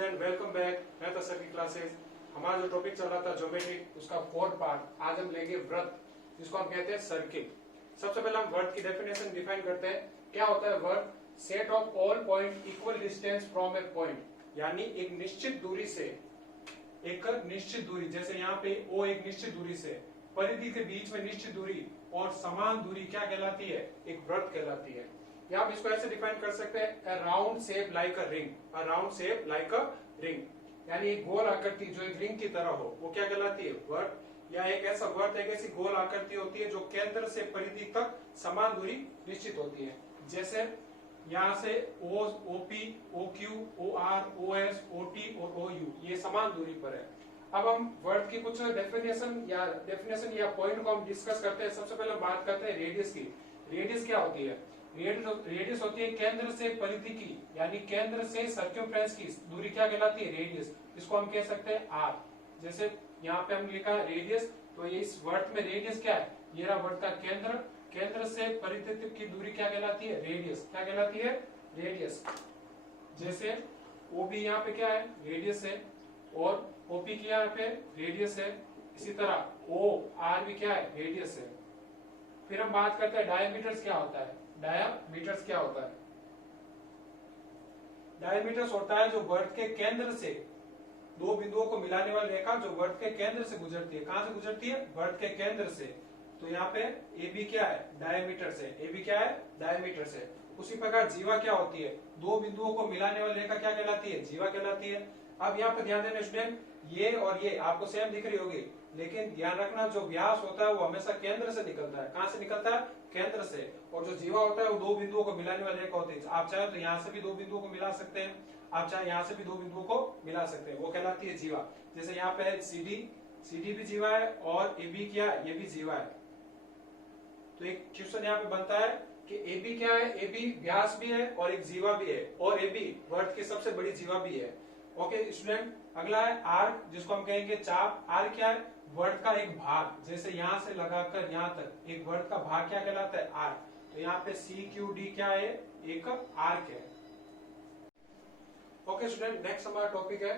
Student, welcome back. मैं था sir की क्लासेस। हमारा जो टॉपिक चल रहा था ज्योमेट्री, उसका फोर्थ पार्ट आज हम लेंगे वृत्त, जिसको हम कहते हैं सर्किल। सबसे पहले हम वृत्त की डेफिनेशन डिफाइन करते हैं। क्या होता है वृत्त? Set of all point equal distance from A point, यानी एक निश्चित दूरी से, एक निश्चित दूरी, जैसे यहाँ पे ओ एक निश्चित दूरी से, परिधि के बीच में निश्चित दूरी और समान दूरी क्या कहलाती है? एक वृत्त कहलाती है। या आप इसको ऐसे डिफाइन कर सकते हैं, अ round shape like a ring, a round shape like a ring, यानी एक गोल आकृति जो एक रिंग की तरह हो, वो क्या कहलाती है? वृत्त। या एक ऐसा वृत्त, एक ऐसी गोल आकृति होती है जो केंद्र से परिधि तक समान दूरी निश्चित होती है। जैसे यहाँ से O, OP, O Q, O R, O S, O T और ओ यू, ये समान दूरी पर है। अब हम वर्ड की कुछ डेफिनेशन या पॉइंट को हम डिस्कस करते हैं। सबसे पहले हम बात करते हैं रेडियस की। रेडियस क्या होती है? रेडियस होती है केंद्र से परिधि की, यानी केंद्र से सर्कमफ्रेंस की दूरी क्या कहलाती है? रेडियस। इसको हम कह सकते हैं आर। जैसे यहाँ पे हम लिखा रेडियस, तो ये इस वर्ड में रेडियस क्या है? ये रहा वर्ड का केंद्र, केंद्र से परिधि तक की दूरी क्या कहलाती है? रेडियस। क्या कहलाती है? रेडियस। जैसे ओबी यहाँ पे क्या है? रेडियस है, और ओपी की यहाँ पे रेडियस है। इसी तरह ओ आर भी क्या है? रेडियस है। फिर हम बात करते हैं डायमीटर्स क्या होता है। डायमीटर्स क्या होता है? डायमीटर्स होता है जो वृत्त के केंद्र से दो बिंदुओं को मिलाने वाली रेखा, जो वृत्त के केंद्र से गुजरती है। कहां से गुजरती है? वृत्त के केंद्र से। तो यहाँ पे ए बी क्या है? डायमीटर से। ए बी क्या है? डायमीटर से। उसी प्रकार जीवा क्या होती है? दो बिंदुओं को मिलाने वाली रेखा क्या कहलाती है? जीवा कहलाती है। अब यहाँ पे ध्यान देना स्टूडेंट, ये और ये आपको सेम दिख रही होगी, लेकिन ध्यान रखना जो व्यास होता है वो हमेशा केंद्र से निकलता है। कहां से निकलता है? केंद्र से। और जो जीवा होता है वो दो बिंदुओं को मिलाने वाली रेखा होती है। आप चाहे तो यहाँ से भी दो बिंदुओं को मिला सकते हैं, आप चाहे यहाँ से भी दो बिंदुओं को मिला सकते हैं, वो कहलाती है जीवा। जैसे यहाँ पे है सीडी, सीडी भी जीवा है, और ए बी क्या है? ये भी जीवा है। तो एक क्वेश्चन यहाँ पे बनता है कि ए बी क्या है? ए बी व्यास भी है और एक जीवा भी है, और ए बी वर्त की सबसे बड़ी जीवा भी है। ओके स्टूडेंट, अगला है आर्क, जिसको हम कहेंगे चाप। आर्क क्या है? वर्त का एक भाग, जैसे यहाँ से लगाकर यहाँ तक एक वर्त का भाग क्या कहलाता है? आर्क। तो यहाँ पे सी क्यू डी क्या है? एक आर्क है। ओके स्टूडेंट, नेक्स्ट हमारा टॉपिक है,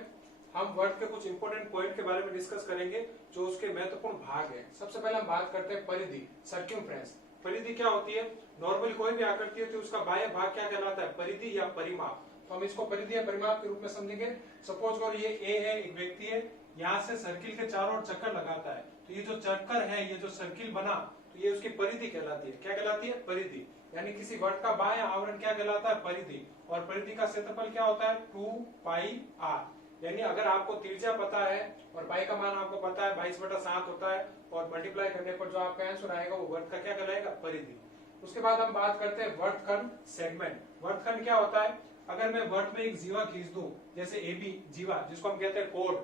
हम वर्ड के कुछ इंपोर्टेंट पॉइंट के बारे में डिस्कस करेंगे जो उसके महत्वपूर्ण भाग है। सबसे पहले हम बात करते हैं परिधि, सर्कमफ्रेंस। परिधि क्या होती है? नॉर्मली कोई भी आकृति होती है उसका बाह्य भाग क्या कहलाता है? परिधि या परिमाप। तो हम इसको परिधि या परिमाप के रूप में समझेंगे। सपोज करो ये ए है, एक व्यक्ति है, यहाँ से सर्किल के चारों ओर चक्कर लगाता है, तो ये जो चक्कर है, ये जो सर्किल बना, तो ये उसकी परिधि कहलाती है। क्या कहलाती है? परिधि। यानी किसी वर्ग का बाह्य आवरण क्या कहलाता है? परिधि। और परिधि का क्षेत्रफल क्या होता है? 2 पाई आर। यानी अगर आपको त्रिज्या पता है और पाई का मान आपको पता है 22/7 होता है, और मल्टीप्लाई करने पर जो आपका आंसर आएगा वो वर्ग का क्या कहलाएगा? परिधि। उसके बाद हम बात करते हैं वर्तखंड, सेगमेंट। वर्तखंड क्या होता है? अगर मैं वर्त में एक जीवा खींच दूं, जैसे ए बी जीवा, जिसको हम कहते हैं कोड,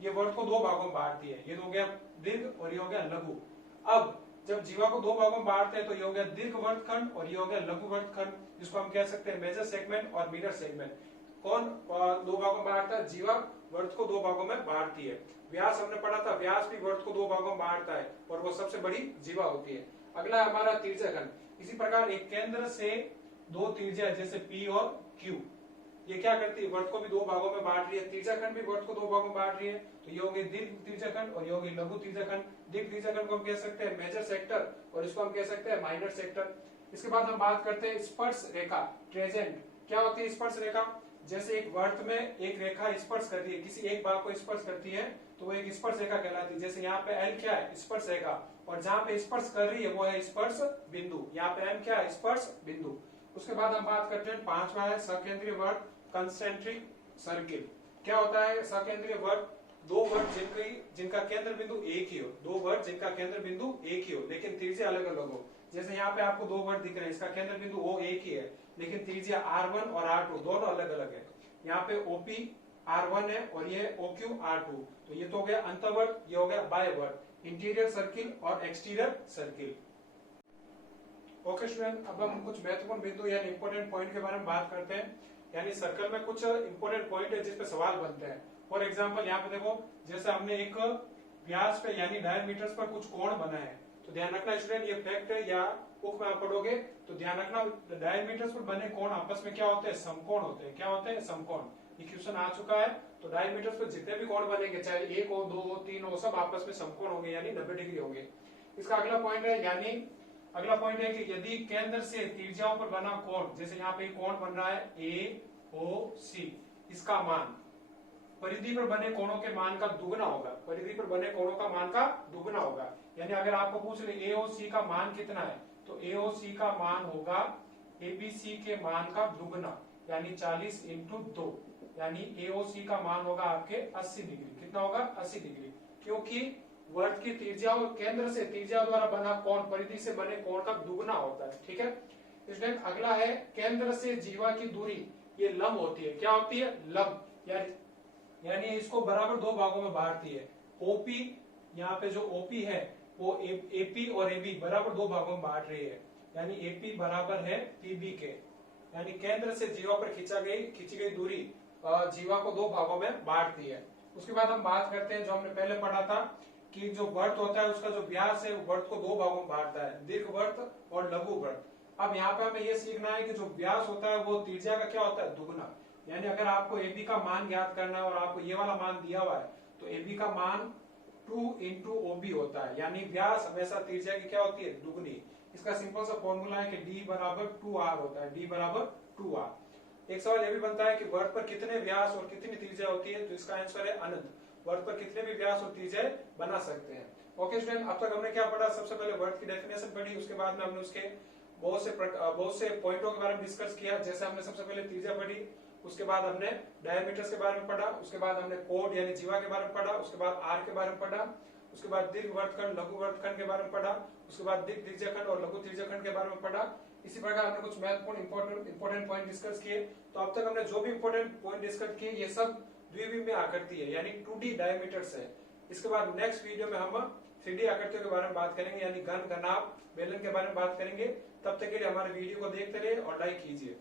ये वर्त को दो भागों में बांटती है। ये हो गया दीर्घ और ये हो गया लघु। अब जब जीवा को दो भागों में बांटते हैं तो ये हो गया दीर्घ वर्तखंड और ये हो गया लघु वर्तखंड, जिसको हम कह सकते हैं मेजर सेगमेंट और मिनर सेगमेंट। कौन दो भागों में बांटता है? जीवा वर्त को दो भागों में बांटती है। व्यास हमने पढ़ा था, व्यास भी वर्त को दो भागों में बांटता है, और वो सबसे बड़ी जीवा होती है। अगला हमारा त्रिज्याखंड। इसी प्रकार एक केंद्र से दो त्रिज्या, जैसे पी और क्यू, ये क्या करती है? वर्त को भी दो भागों में बांट रही है। त्रिज्याखंड भी वर्त को दो भागों में बांट रही है। तो ये हो गई दीर्घ त्रिज्याखंड और ये हो गई लघु त्रिज्याखंड। दीर्घ त्रिज्याखंड को हम कह सकते हैं मेजर सेक्टर, और इसको हम कह सकते हैं माइनर सेक्टर। इसके बाद हम बात करते हैं स्पर्श रेखा, ट्रेजेंट। क्या होती है स्पर्श रेखा? जैसे एक वर्त में एक रेखा स्पर्श करती है, किसी एक भाग को स्पर्श करती है, तो वो एक स्पर्श रेखा कहलाती है। जैसे यहाँ पे एल क्या है? स्पर्श रेखा, और जहाँ पे स्पर्श कर रही है वो है स्पर्श बिंदु। यहाँ पे एम क्या है? स्पर्श बिंदु। उसके बाद हम बात करते हैं, पांचवा है सकेंद्रीय वर्त, कंसेंट्रिक सर्किल। क्या होता है सकेंद्रीय वर्त? दो वर्त जिनका केंद्र बिंदु एक ही हो, दो वर्त जिनका केंद्र बिंदु एक ही हो, लेकिन त्रिज्या अलग अलग हो। जैसे यहाँ पे आपको दो वर्त दिख रहे हैं, इसका केंद्र बिंदु वो एक ही है, लेकिन त्रिज्या R1 और R2 दोनों अलग अलग है। यहाँ पे OP R1 है और ये OQ R2। तो ये तो हो गया अंतर्वर्त, ये हो गया बाह्य वर्त, इंटीरियर सर्किल और एक्सटीरियर सर्किल। ओके स्टूडेंट, अब हम कुछ महत्वपूर्ण बिंदु यानी इंपोर्टेंट पॉइंट के बारे में बात करते हैं। यानी सर्कल में कुछ इंपोर्टेंट पॉइंट है जिसपे सवाल बनते हैं। फॉर एग्जांपल यहाँ पे देखो, जैसे हमने एक व्यास पे यानी डायमीटर्स पर कुछ कोण बनाए हैं, तो ध्यान रखना स्टूडेंट, ये फैक्ट है, या बुक में आप पढ़ोगे तो ध्यान रखना, डायमीटर्स पर बने कोण आपस में क्या होते हैं? समकोण होते हैं। क्या होते हैं? समकोण। इक्वेशन आ चुका है। तो डायमीटर्स पे जितने भी कोण बनेंगे, चाहे 1 हो, 2 हो, 3 हो, सब आपस में समकोण होंगे यानी 90 डिग्री होंगे। इसका अगला पॉइंट है, यानी अगला पॉइंट है कि यदि केंद्र से त्रिज्याओं पर बना कोण, जैसे यहाँ पे कोण बन रहा है AOC, इसका मान परिधि पर बने कोणों के मान का दुगना होगा। परिधि पर बने कोणों का मान का दुगना होगा, यानी अगर आपको पूछ ले AOC का मान कितना है, तो AOC का मान होगा ABC के मान का दुगना, यानी 40 इंटू 2, यानी AOC का मान होगा आपके 80 डिग्री। कितना होगा? 80 डिग्री, क्योंकि वर्त की त्रिज्या और केंद्र से त्रिज्या द्वारा बना कोण परिधि से बने कोण का दुगना होता है। ठीक है स्टूडेंट, अगला है केंद्र से जीवा की दूरी, ये लंब होती है। क्या होती है? लंब, यानी इसको बराबर दो भागों में बांटती है। ओपी, यहाँ पे जो ओपी है वो एपी और एबी बराबर दो भागों में बांट रही है, यानी एपी बराबर है पीबी के, यानी केंद्र से जीवा पर खींची गई दूरी जीवा को दो भागों में बांटती है। उसके बाद हम बात करते हैं जो हमने पहले पढ़ा था कि जो वर्त होता है उसका जो व्यास है वो वर्त को दो भागों में बांटता है, दीर्घ वर्त और लघु वर्त। अब यहाँ पे हमें ये सीखना है कि जो व्यास होता है वो त्रिज्या का क्या होता है? दुगना। यानी अगर आपको AB का मान ज्ञात करना है और आपको ये वाला मान दिया हुआ है, तो AB का मान 2 इंटू OB होता है, यानी व्यास हमेशा त्रिज्या की क्या होती है? दुगनी। इसका सिंपल सा फॉर्मूला है कि D बराबर 2R होता है, D बराबर 2R। एक सवाल ये भी बनता है कि वर्त पर कितने व्यास और कितनी त्रिज्या होती है, तो इसका आंसर है अनंत। वर्त पर कितने भी व्यास और त्रिज्या बना सकते हैं। ओके स्टूडेंट, अब तक हमने क्या पढ़ा? सबसे पहले वर्त की डेफिनेशन पढ़ी, उसके बाद में हमने उसके बहुत से पॉइंटों के बारे में डिस्कस किया। जैसे हमने सबसे पहले त्रिज्या पढ़ी, उसके बाद हमने डायमीटर्स के बारे में पढ़ा, उसके बाद हमने कोड यानी जीवा के बारे में पढ़ा, उसके बाद आर के बारे में पढ़ा, उसके बाद दीर्घ वर्तखंड लघु वर्तखंड के बारे में पढ़ा, उसके बाद दीर्घ त्रिज्याखंड और लघु त्रिज्याखंड के बारे में पढ़ा। इसी प्रकार हमने कुछ महत्वपूर्ण इंपोर्टेंट पॉइंट डिस्कस किए। तो अब तक हमने जो भी इंपोर्टेंट पॉइंट डिस्कस किए ये सब द्विविम में आकृति है, यानी 2D डायमीटर्स है। इसके बाद नेक्स्ट वीडियो में हम 3D आकृतियों के बारे में बात करेंगे, यानी घन, घनाभ, बेलन के बारे में बात करेंगे। तब तक के लिए हमारे वीडियो को देखते रहिए और लाइक कीजिए।